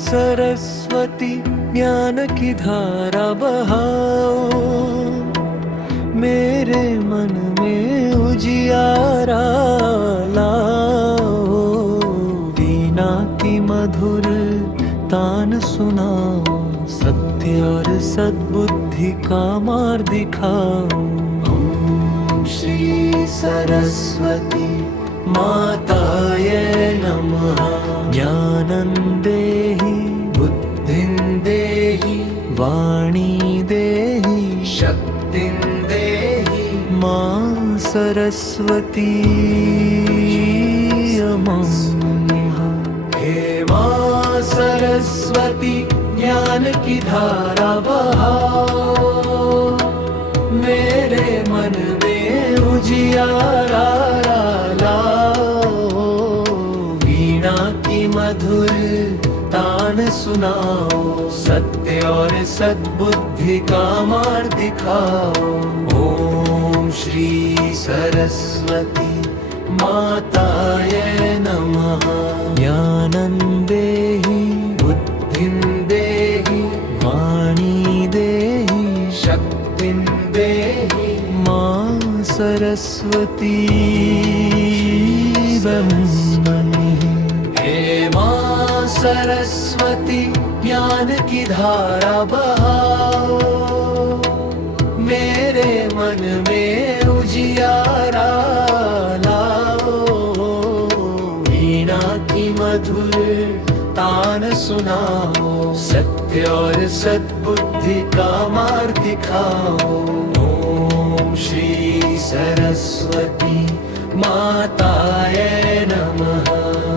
सरस्वती ज्ञान की धारा बहाओ, मेरे मन में उजियारा लाओ। वीणा की मधुर तान सुनाओ, सत्य और सद्बुद्धि का मार्ग दिखाओ। ओम श्री सरस्वती माताय नमः। ज्ञानं देहि बुद्धिं देहि वाणी देहि शक्तिं देहि मां सरस्वती नमः। हे मां सरस्वती ज्ञान की धारा बहाओ, मेरे मन में उजियारा लाओ। वीणा की मधुर तान सुनाओ, सत्य और सद्बुद्धि का मार्ग दिखाओ। ओम श्री सरस्वती माताय नमः। ज्ञानं देहि बुद्धिं देहि वाणी देहि शक्तिं देहि मां सरस्वती वन्दे। हे मां सरस्वती ज्ञान की धारा बहाओ, मेरे मन में उजियारा लाओ। वीणा की मधुर तान सुनाओ, सत्य और सद्बुद्धि का मार्ग दिखाओ। ओम श्री सरस्वती माताय नमः।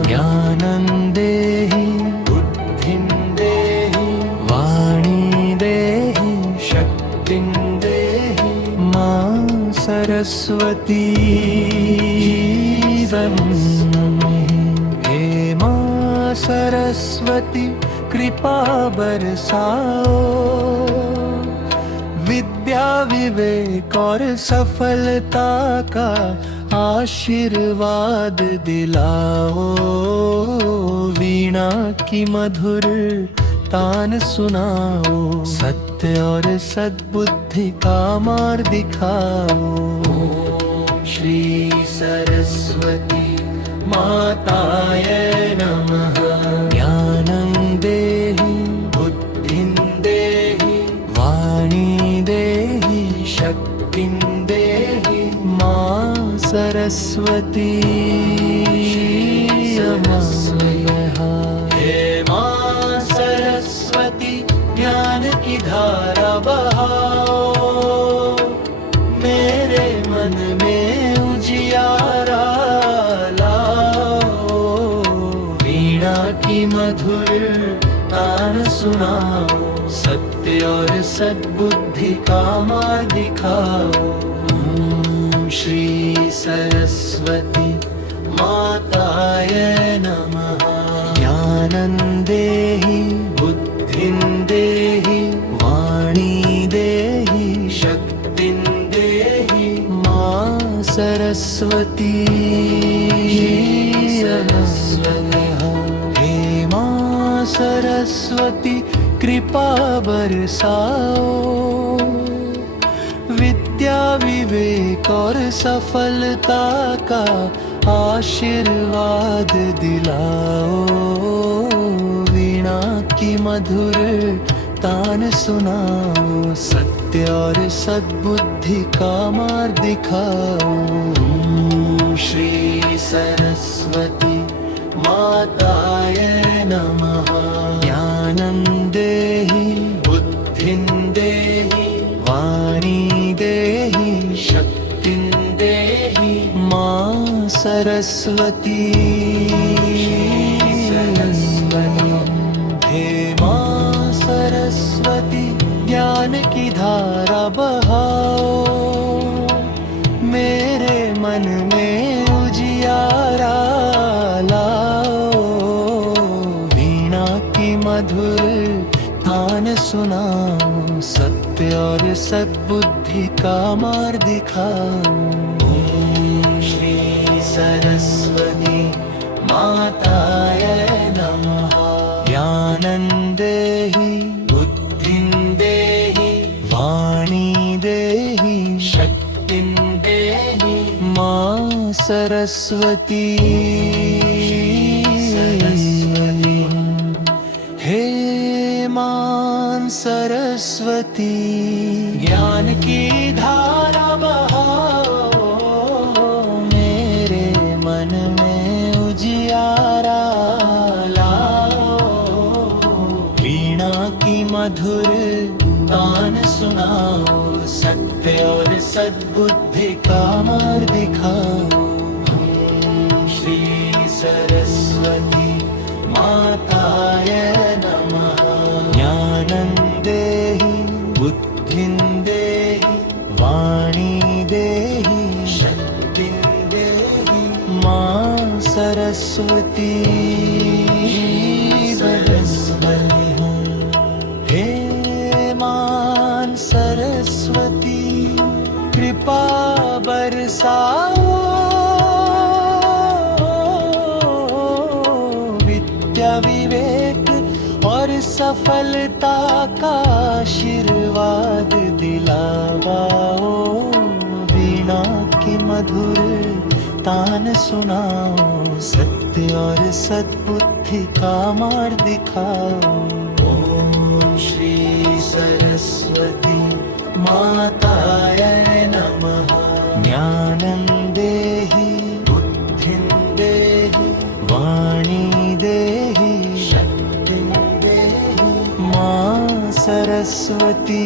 ज्ञानं देहि बुद्धिं देहि वाणी देहि शक्तिं देहि मां सरस्वती वन्दे। हे मां सरस्वती कृपा बरसाओ, विद्या विवेक और सफलता का आशीर्वाद दिलाओ। वीणा की मधुर तान सुनाओ, सत्य और सद्बुद्धि का मार्ग दिखाओ। ओम श्री सरस्वती माताय नमः। ज्ञानं देहि बुद्धिं देहि वाणी देहि शक्तिं देहि मां सरस्वती नमः। हे मां सरस्वती ज्ञान की धारा बहाओ, मेरे मन में उजियारा लाओ। वीणा की मधुर तान सुनाओ, सत्य और सद्बुद्धि का मार्ग दिखाओ। ओम श्री सरस्वती माताय नमः। ज्ञानं देहि बुद्धिं देहि वाणी देहि शक्तिं देहि मां सरस्वती नमः। हे मां सरस्वती कृपा बरसाओ, विद्या विवेक और सफलता का आशीर्वाद दिलाओ। वीणा की मधुर तान सुनाओ, सत्य और सद्बुद्धि का मार्ग दिखाओ। ओम श्री सरस्वती माताय नमः। ज्ञानं देहि बुद्धिं देहि वाणी देहि शक्तिं देहि मां सरस्वती वन्दे। हे मां सरस्वती ज्ञान की धारा बहाओ, मेरे मन में उजियारा लाओ। वीणा की मधुर तान सुनाओ, सत्य और सद्बुद्धि का मार्ग दिखाओ। ओम श्री सरस्वती माताय नमः। ज्ञान ज्ञानं देहि बुद्धिं देहि वाणी देहि शक्तिं देहि मां सरस्वती हे मां सरस्वती ज्ञान की धारा बहाओ मेरे मन में उजियारा लाओ वीणा की मधुर तान सुनाओ सत्य और सद्बुद्धि का मार्ग दिखाओ श्री सरस्वती माताय नमः ज्ञानं देहि बुद्धिं देहि वाणी देहि शक्तिं देहि मां सरस्वती हे मां सरस्वती कृपा बरसाओ विद्या विवेक और सफलता का आशीर्वाद दिलावाओ वीणा की मधुर तान सुनाओ सत्य और सद्बुद्धि का मार्ग दिखाओ ओम श्री सरस्वती माताय नमः ज्ञानं देहि बुद्धिं देहि वाणी देहि शक्तिं देहि मां सरस्वती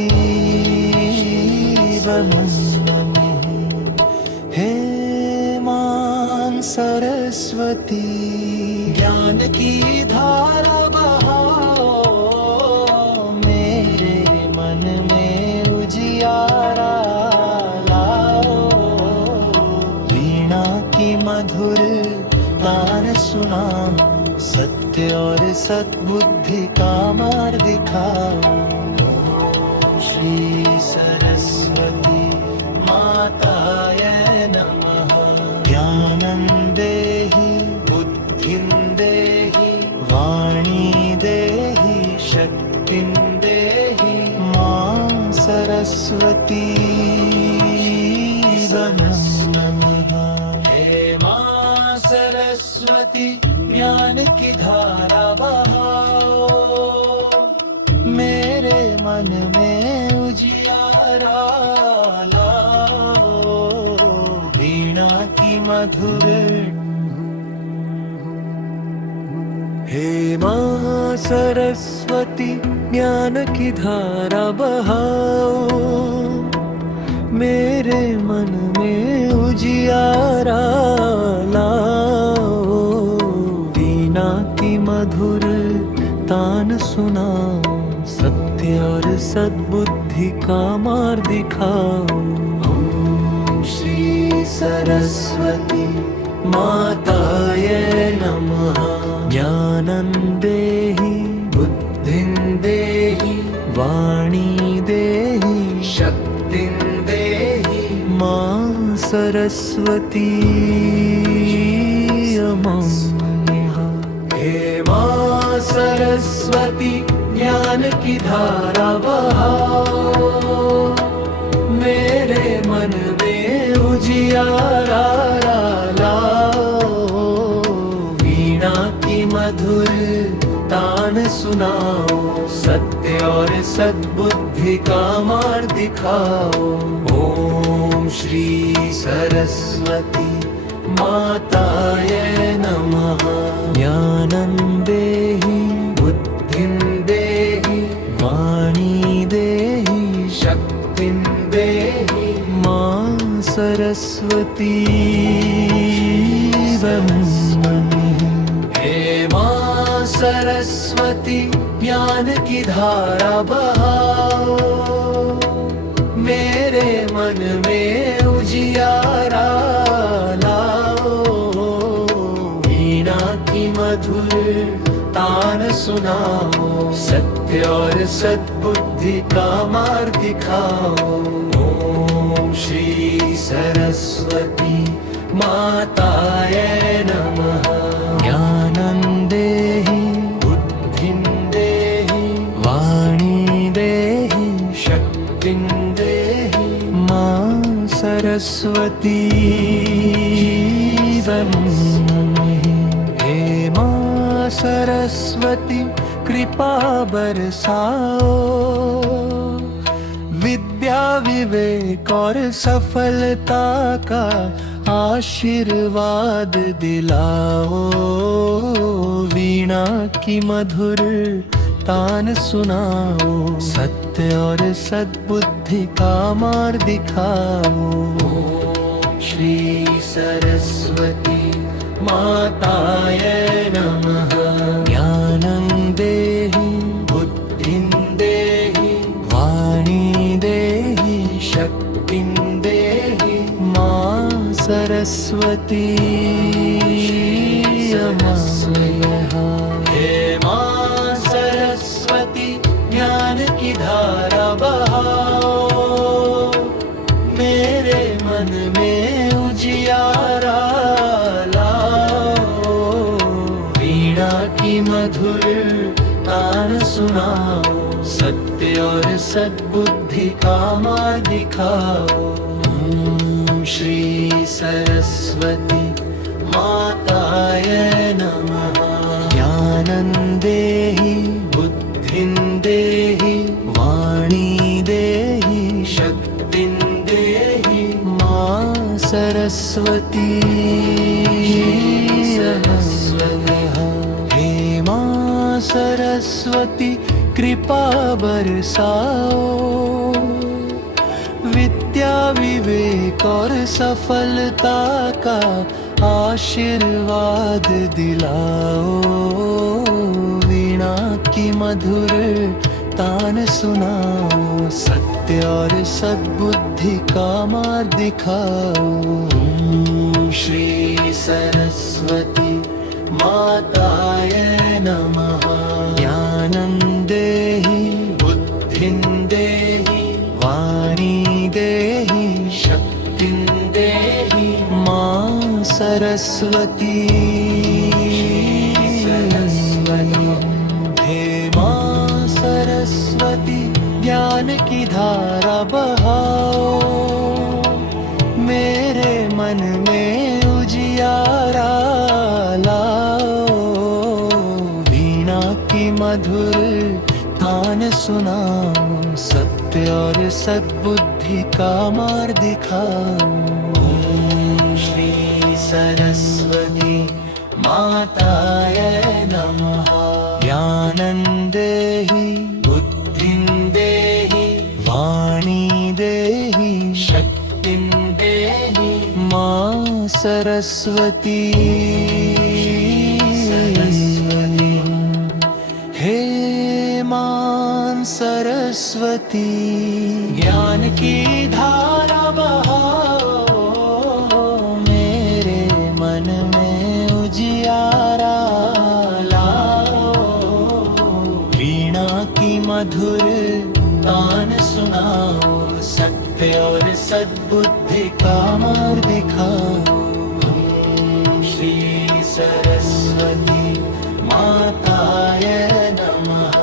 वन्दने हे मां सरस्वती ज्ञान की धारा बहाओ मेरे मन में उजियारा लाओ वीणा की मधुर तान सुनाओ सत्य और सद्बुद्धि का मार्ग दिखाओ श्री सरस्वती माताय नमः ज्ञानं देहि बुद्धिं देहि वाणी देहि शक्तिं देहि मां सरस्वती वन्दने हे मां सरस्वती ज्ञान की धारा बहाओ मेरे मन में उजियारा लाओ वीणा की मधुर हे मां सरस्वती ज्ञान की धारा बहाओ मेरे मन में उजियारा लाओ वीणा की मधुर तान सुनाओ सत्य और सद्बुद्धि का मार्ग दिखाओ ओम श्री सरस्वती माताय नमः ज्ञानं देहि बुद्धिं देहि वाणी देहि शक्तिं देहि मां सरस्वती हे मां सरस्वती ज्ञान की धारा बहाओ मेरे मन में उजियारा लाओ वीणा की मधुर तान सुनाओ सत्य और सद्बुद्धि का मार्ग दिखाओ ओम श्री सरस्वती माताय नमः ज्ञानं देहि बुद्धिं देहि वाणी देहि शक्तिं देहि मां सरस्वती वन्दने हे मां सरस्वती ज्ञान की धारा बहाओ मेरे मन में उजियारा लाओ वीणा की मधुर तान सुनाओ सत्य और सद्बुद्धि का मार्ग दिखाओ ओम श्री सरस्वती माताय नमः ज्ञानं देहि बुद्धिं देहि सरस्वती हे माँ सरस्वती कृपा बरसाओ, विद्या विवेक और सफलता का आशीर्वाद दिलाओ। वीणा की मधुर तान सुनाओ, सत्य और सद्बुद्धि का मार्ग दिखाओ। श्री सरस्वती माताय नमः। ज्ञानं देहि बुद्धिं देहि वाणी देहि शक्तिं देहि मां सरस्वती हे मां सरस्वती ज्ञान की धारा बहाओ, मेरे मन में उजियारा लाओ। वीणा की मधुर तान सुनाओ, सत्य और सद्बुद्धि का मार्ग दिखाओ। श्री सरस्वती माताय नमः। ज्ञानं देहि बुद्धिं देहि वाणी देहि शक्तिं देहि मां सरस्वती हे मां सरस्वती कृपा बरसाओ, विद्या विवेक और सफलता का आशीर्वाद दिलाओ। वीणा की मधुर तान सुनाओ, सत्य और सद्बुद्धि का मार्ग दिखाओ। श्री सरस्वती माताय नमः। ज्ञानं देहि बुद्धिं देहि वाणी देहि शक्तिं देहि मां सरस्वती हे मां सरस्वती ज्ञान की धारा बहाओ, मेरे मन में उजियारा लाओ। वीणा की मधुर तान सुनाओ, सत्य और सद्बुद्धि का मार्ग दिखाओ। श्री सरस्वती माताय नमः। ज्ञानं देहि बुद्धिं देहि वाणी देहि शक्तिं देहि मां सरस्वती हे मां सरस्वती ज्ञान की धारा बहाओ, मेरे मन में उजियारा लाओ। वीणा की मधुर तान सुनाओ, सत्य और सद्बुद्धि का मार्ग दिखाओ। श्री सरस्वती माताय नमः।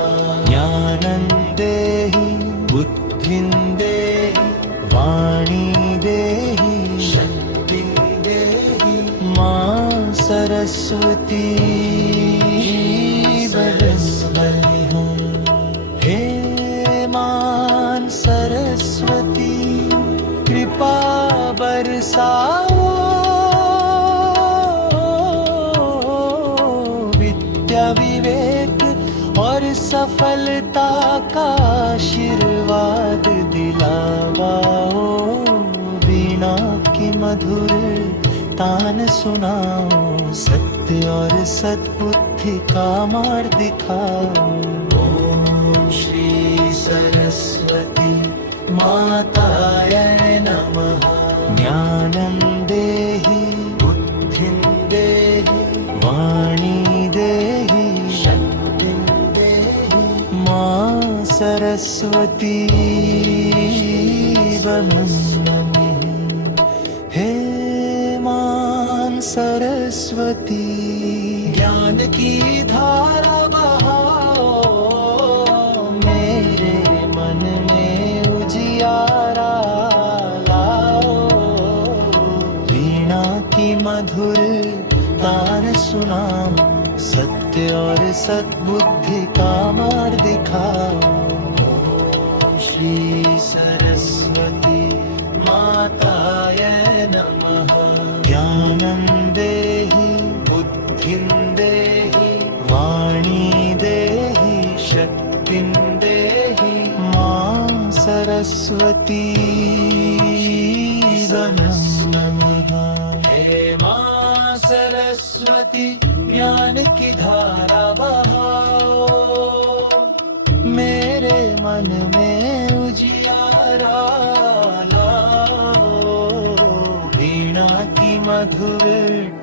ज्ञानं देहि बुद्धिं देहि वाणी देहि शक्तिं देहि मां सरस्वती हे मां सरस्वती कृपा बरसाओ, विद्या विवेक और सफलता का आशीर्वाद दिलाओ। वीणा की मधुर तान सुनाओ, सत्य और सद्बुद्धि का मार्ग दिखाओ। ओम श्री सरस्वती माताय नमः। ज्ञानं देहि बुद्धिं देहि वाणी देहि शक्तिं देहि मां सरस्वती वन्दे। हे मां सरस्वती ज्ञान की धारा बहाओ, मेरे मन में उजियारा लाओ। मधुर तान सुनाओ, सत्य और सद्बुद्धि का मार्ग दिखाओ। श्री सरस्वती माताय नमः। ज्ञानं देहि बुद्धिं देहि वाणी देहि शक्तिं देहि मां सरस्वती नमः। हे मां सरस्वती ज्ञान की धारा बहाओ, मेरे मन में उजियारा लाओ। वीणा की मधुर